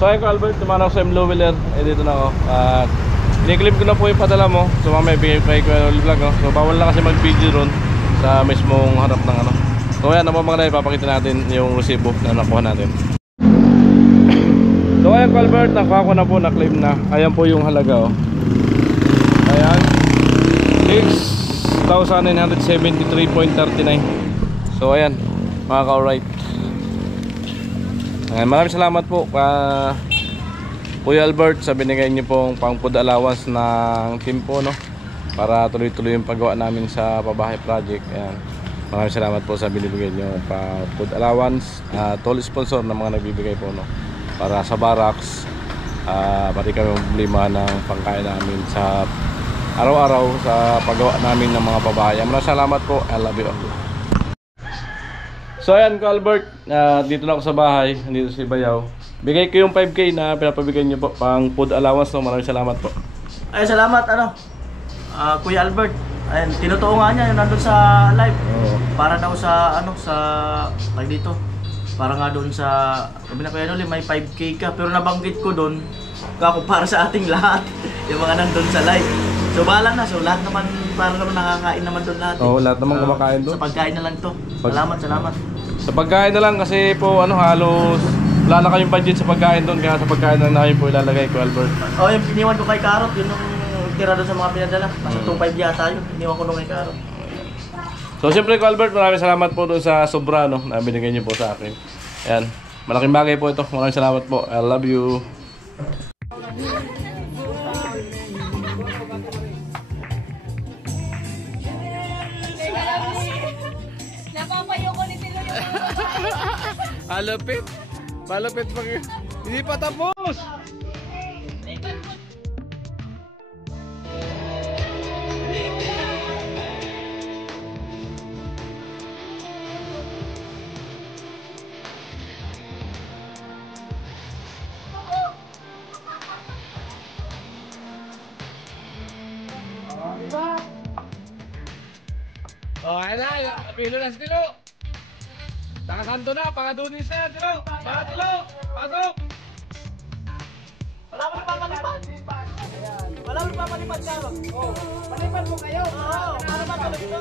So ayun ko Albert, tumahan ako sa M. Loweller. Dito na ako. At ini-clip ko na po yung padala mo. So mamaya bigay pa yung vlog, no? So bawal na kasi mag-video ron sa mismong harap ng ano. So ayan, naman mga na ipapakita natin yung resibo na nakuha natin. So ayun ko Albert, nakuha ko na po, na-claim na. Ayan po yung halaga, oh. Ayan, 6,973.39. So ayan, mga ka-alright. Maraming salamat po Kuya Albert sa binigay niyo pong pang food allowance ng team po, no? Para tuloy-tuloy yung paggawa namin sa pabahay project. Ayan. Maraming salamat po sa binibigay niyo pa food allowance, toll sponsor na mga nagbibigay po, no? Para sa barracks, pati kami problema ng pangkain namin sa araw-araw sa paggawa namin ng mga pabahay. Maraming salamat po. I love you all. So ayan ko Albert, dito na ako sa bahay, dito si Bayaw. Bigay ko yung 5K na pinapabigay niyo po pang food allowance, no? Maraming salamat po. Ay, salamat Kuya Albert. Ayun, tinutuo nga niya yung nandun sa live. Para daw sa dito. Para nga doon sa sabi na Kuya Noli, may 5K ka, pero nabanggit ko doon kako para sa ating lahat. Yung mga nandun sa live. So bahala na, so lahat naman para naman nakakain naman doon lahat. Oo, lahat naman kumakain doon. Sa pagkain na lang to. Salamat. Sa pagkain na lang kasi po halos wala na kayong budget sa pagkain doon, kaya sa pagkain na namin po ilalagay ko Albert. Oh, yung iniwan ko kay Karot, yun yung tira doon sa mga pinadala. Nasa 2.5 yata yun, iniwan ko doon kay Karot. So siyempre ko Albert, maraming salamat po doon sa sobra, no, na binigay niyo po sa akin. Ayan, malaking bagay po ito. Maraming salamat po. I love you. Napapayoko ni Tilo yung Malapit. Malapit pag hindi pa tapos. Oh, ayan na, pilo na si Tilo. Nakasanto na, pangadunis na yan, Tilo. Tilo, pasok! Wala mo nagpapalipad! Wala mo nagpapalipad, Karot! Oo, palipad mo kayo! Oo, para matuloy ito!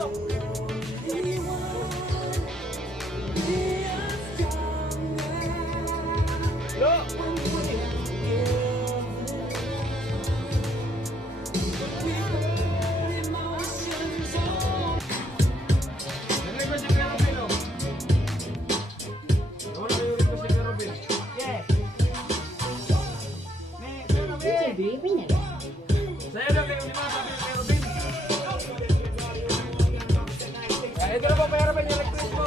Tilo! Saya na kayo lima, sabi ni Robin. Ito na po, pera ba yung electric mo?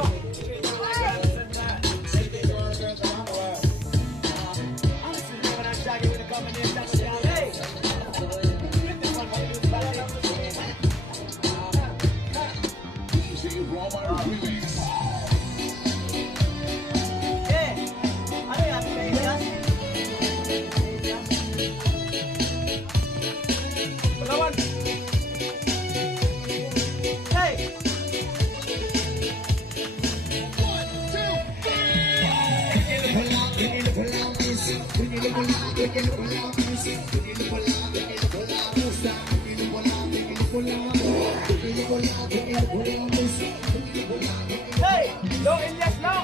Hey! Lo, Elias, lo!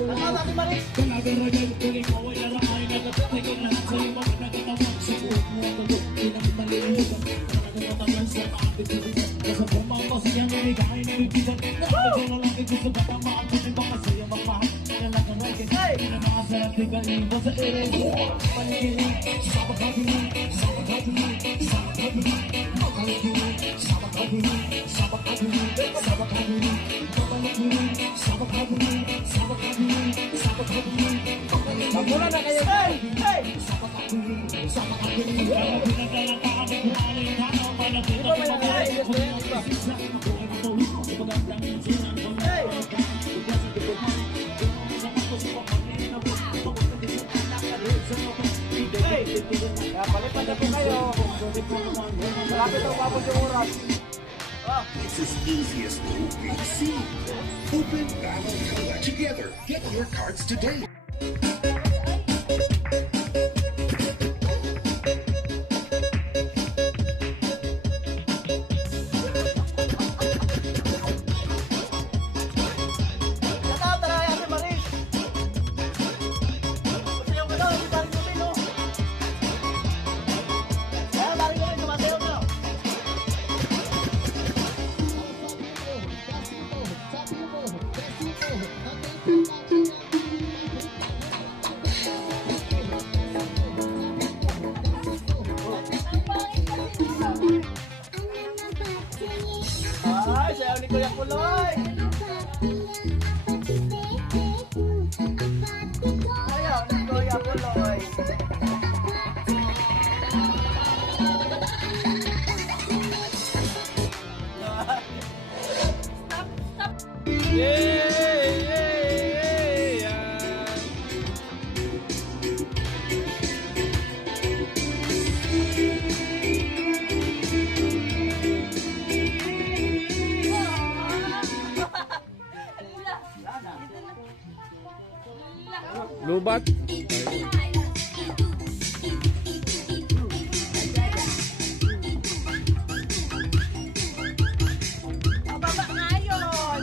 Ano ba, Maris? Mura na kayo. Hey! Hey! Palipad na po kayo. Malapit ang babos yung oras. It's as easy as OPC. Open, download, collect together. Get your cards today. Lubat. Pababa nga yun.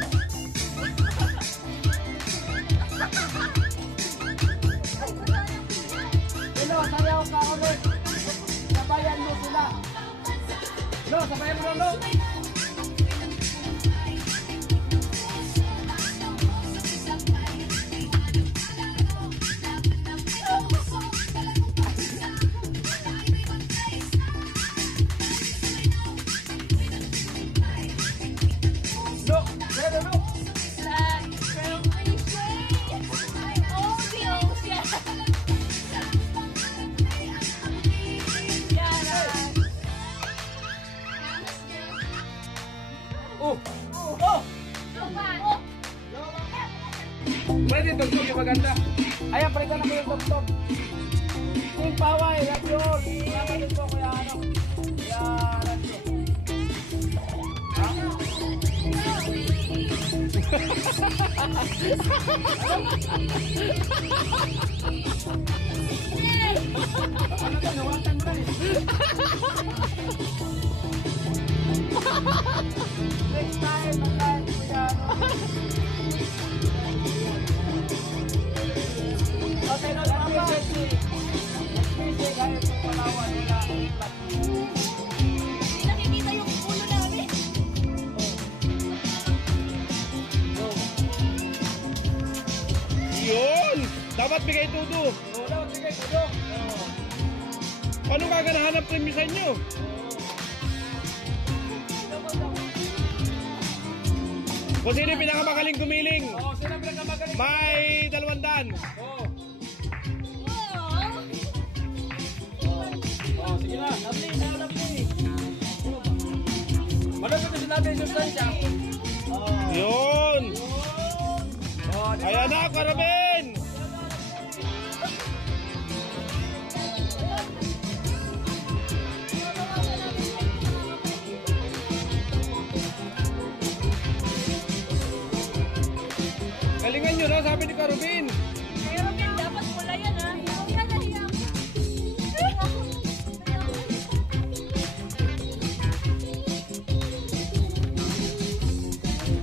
Hello, sayaw ka ulit. Sabayan mo sila. Lo, sabayan mo lo. Lo, sayaw lo. Pwede tugtog yung maganda. Ayan, palitan na mo yung tugtog. Yung paway, yan yun. Nakapalin ko kaya ano. Yan. Ano to, nawatan ka eh. Next time, magkain ko yan. Okay, no, kahit yung Palawan, wala. Hindi nakikita yung ulo namin. Yun! Dapat bigay tudo. Wala, sige, tulo. Paano gaganahan ang premyo sa inyo? Kung sino yung pinakamagaling gumiling, Oo, sila pinakamagaling. may 200. Oo. Wow. Oh, sige na. Lovely, na lovely. Malapit na sinabi yung sustansya. Oh. Yun! Oh, di ba? Ayan na, Karabin! Galingan nyo na, sabi ni Karabin. Pero dapat pula yan ha. Yan, nahiya ako.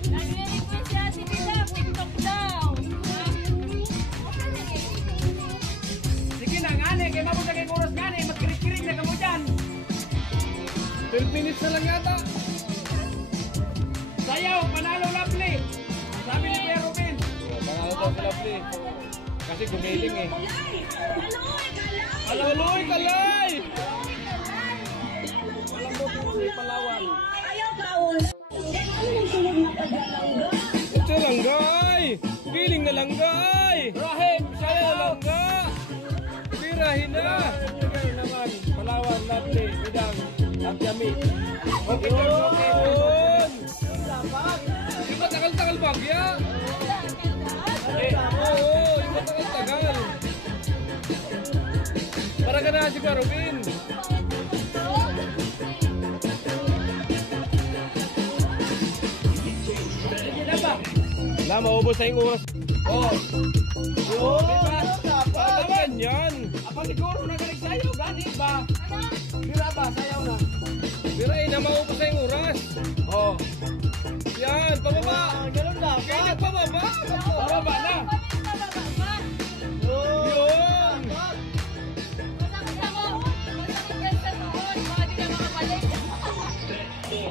Nag-request si Ate Bila, puntok daw. Sige na, ngani. Kaya mabot na kay oras ngani. Magkirik-kirik na kamo dyan. 12 minutes na lang yata. Sayaw, panalo lovely. Sabi ni Kuya Ruben. Panalo daw si Lovely. Kasi gumiling eh. Aloy, kalay. Walang mo po si Palawan. Ito langgay! Giling na langgay! Rahim, Saya na langga! Tirahin na! Kayo naman, Palawan, lovely, bidang, at yami. Okay, okay, yun! Di ba tagal-tagal bagya? Oo, di ba tagal-tagal? Para ka na si Karubin. Sige na ba? Wala, maubos na yung oras. Oo. Oo, di ba? Ano naman yan? Apa siguro nagaling sayaw, gani ba? Bira ba, sayaw na? Birain na, maubos na yung oras. Oo. Yan, pababa! Ganun na. Kaya pababa! Pababa na. Yun!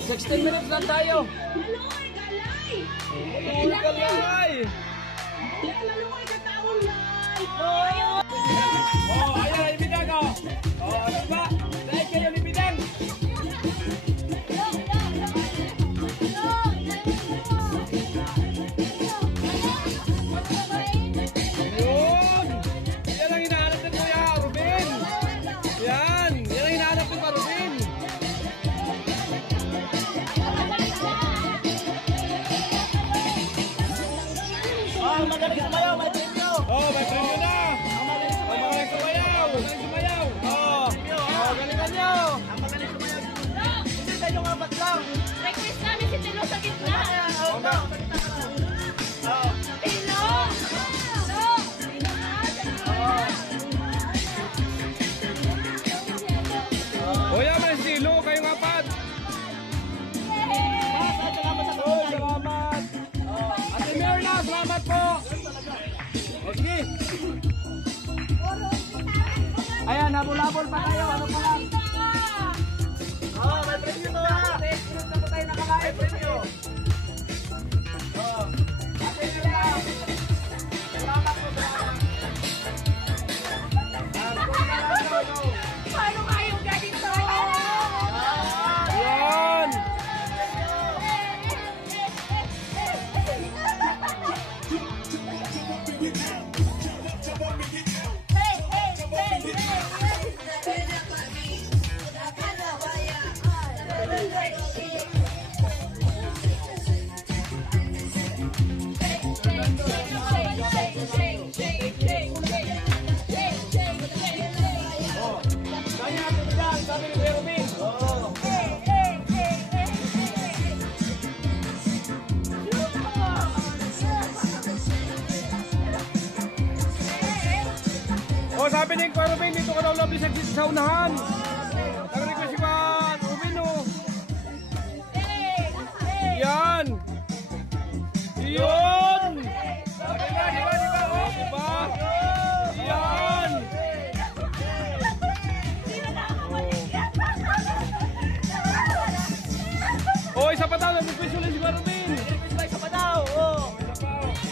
16 minutes lang tayo. Uy, kalay! Oh, ayan, ibidang oh. Oh, di ba? Dahil kayo ni Bidang. Yun! Yan ang hinahanap ni Kuya Ruben! Yan! Yan ang hinahanap ni Kuya Ruben! Oh, magaling sumayaw, may premyo. Oh, may premyo na! Ang magaling Ang sumayaw. mga sumayaw! Ang sumayaw! Oh! Oh, galingan nyo. Ang magaling sumayaw. Hindi sa inyong apat lang. Request namin si Tilo sa gitna. Oh, salita ka na. Oh. Tilo! Tilo! Okay. Ayan, habol-habol pa tayo. Ano pa lang? Oh, may premyo to ha. 10 minutes na po tayo nakalain. May premyo. Oh. Atin na lang. Salamat po. Paano kayong ganito? Yan. Kaya tingnan, sabi ni Kuya Rubin. Oh. Oh, sabi ni Kuya Rubin, dito ka daw lobby sa unahan. Nag-request si Kuya Rubin, oh. Yan. Yun. Sabi nga, di ba? Oh, di ba? Yan. Oh, isa pa daw. Nag-request ulit si Kuya Rubin. Isa pa daw. Oh.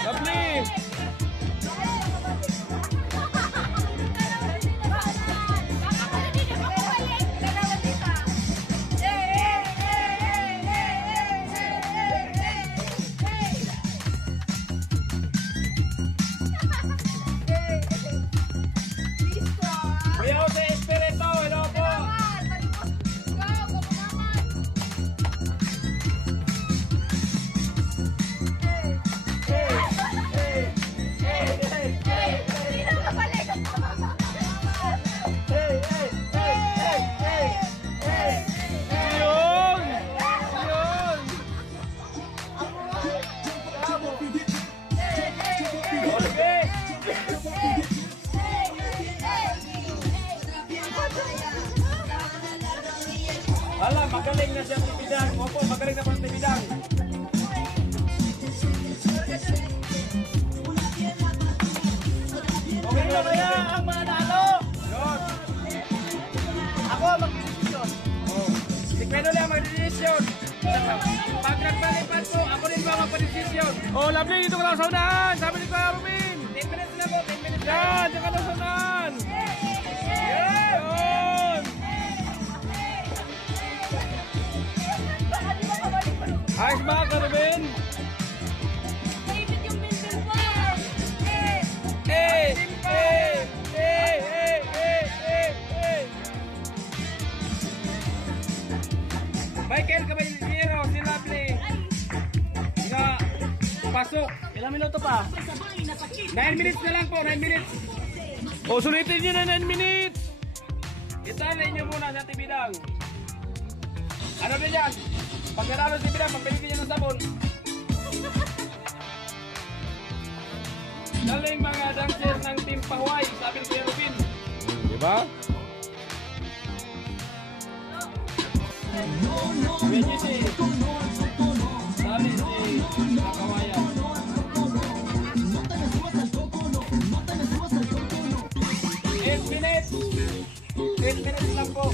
Lovely. Kuya Jose Espirito, hello po. Yun! Yun! Okay! Hala, magaling na siya tibidang. Opo, magaling na pang tibidang. Okay na kaya ang manalo? Yun. Ako ang mag-desisyon. Oh. Si Kweno lang mag-desisyon. Pag nagpalipan ko, ako rin ba mag-desisyon? Oh, lovely. Dito ka lang sa unahan. Sabi ni Kuya Rubin. 10 minutes na po, 10 minutes na. Yan, dito ka lang sa unahan. Yun. Ayos ba, Kuya Rubin? David yung bilbil mo. Michael Caballero, si Lovely. Na pasok. Ilang minuto pa? 9 minutes na lang po, 9 minutes. Oh, sulitin nyo na 9 minutes. Italay nyo muna sa tibidang. Ano din yan? Pag naralo si tibidang, pagpilitin nyo ng sabon. Galing mga dancer ng Team Pahuay, sabi ni Kuya Rubin. Di ba? Pwede si sabi si Kawayan. 8 minutes. 8 minutes lang po.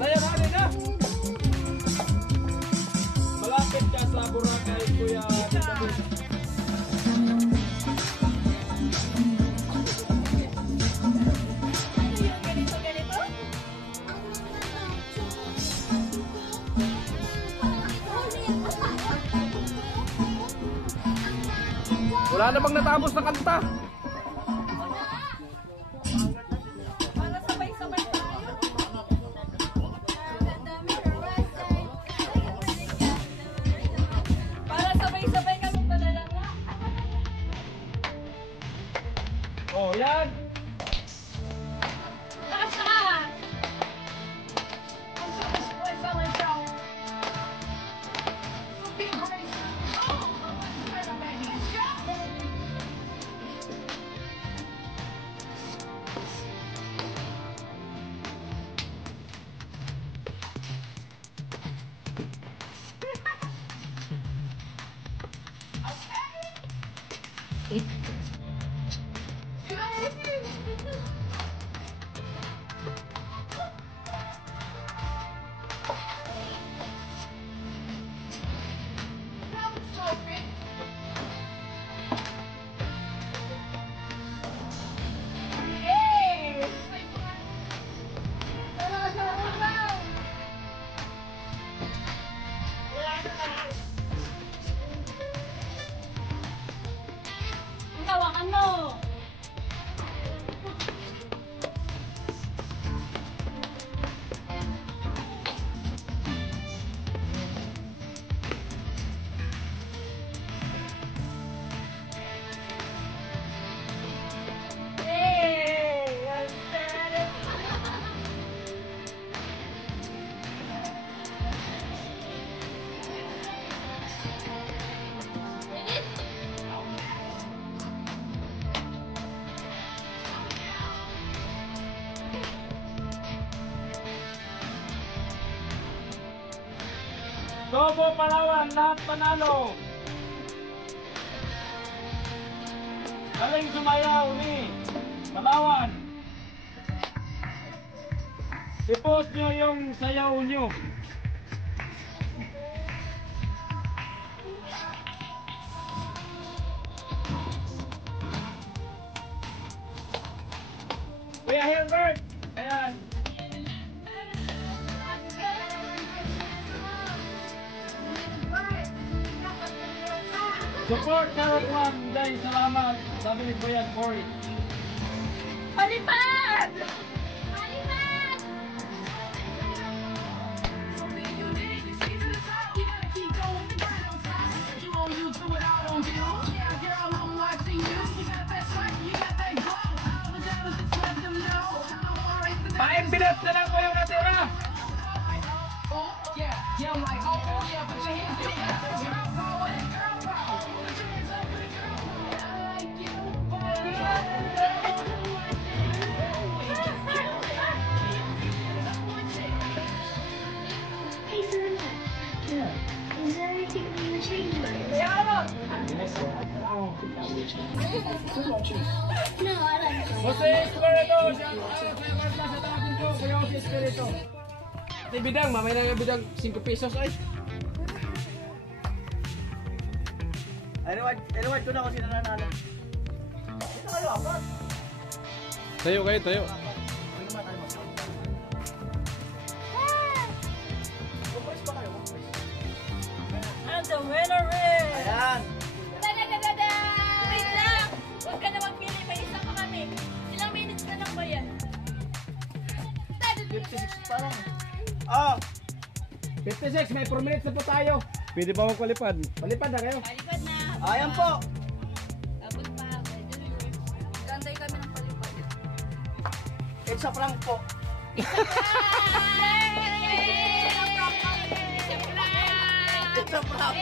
Sayang na. Malapit ka sa Boracay, Kuya. Ganito? Wala na bang natapos na kanta? Para sabay-sabay tayo. Para sabay-sabay kami palalanga. Oh, yan. Ang tawakan mo! Tobo Palawan, lahat panalo. Galing sumayaw ni Palawan. I-post nyo yung sayaw nyo. Kuya Hilbert, ayan. Support Carrot One, dahil salamat. Sabi ni Kuya Cory. Palipad! Palipad! Paimbilat na lang ko yung natira. Hey, Selena. Is there anything we can change about it? No, I like it. Jose Espirito, siya ang Kuya Marta sa tapon ko. Kuya Jose Espirito. Ate Bidang, mamaya na yung Bidang 5 pesos ay. Reward ko na kung sino nanalo. Dito kayo, apat. Tayo kayo, tayo. Ano naman tayo mag-count? Comprise pa kayo, comprise. And the winner is... Ayan. Tadadadada! Wait lang! Huwag ka na magpili, may isa pa kami. Ilang minutes na lang ba yan? 56 pa lang. Ah! 56, may 4 minutes na po tayo. Pwede pa magpalipad. Palipad na kayo. Palipad na! Ayan po. Tapos pa, gantay kami ng palipad. It's a prank po. It's a prank.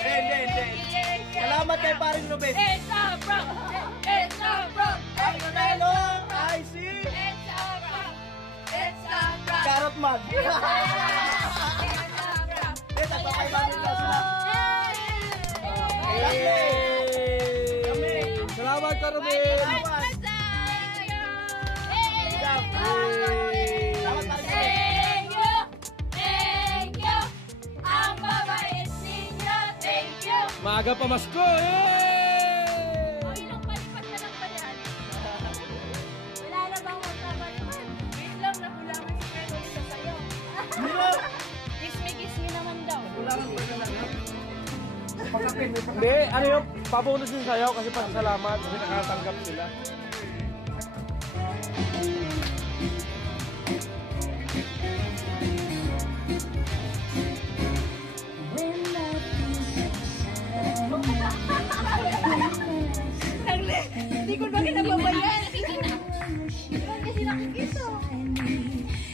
Hindi. Salamat kay paring Ruben. It's a prank! It's a prank! Ang nanalo ay si It's a prank! It's a prank! Carrot Man. It's a prank! Ito, papay namin ka sila. Salamat ka, Ruben. Salamat paring Ruben. Thank you! Thank you! Ang babait ninyo! Thank you! Maaga pa Masko, eh! O, ilang palipad na lang ba yan? Wala na bang magpapalipad? Wait lang, nakulangan si Colonel sa sayo. Kismi naman daw. Hindi, ano yung pabonus yung sayaw kasi pasalamat kasi nakatanggap sila. Hindi ko bakit nababayan. Di ba kasi nakikita?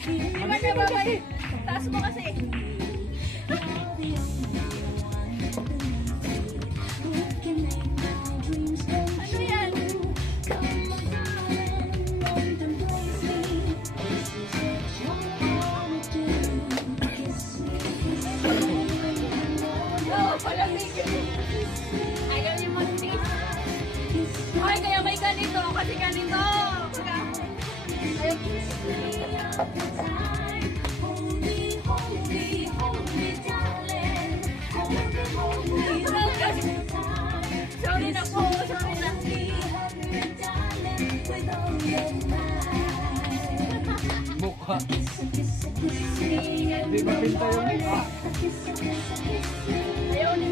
Di ba nababayan? Taas mo kasi. Ano yan? Oo, palamig. Ayaw niyo mag-taste. Ay, kaya may ganito. Kasi ganito. Sorry na po. Sorry na. Mukha. Hindi mapinta yung mukha. Ayaw ni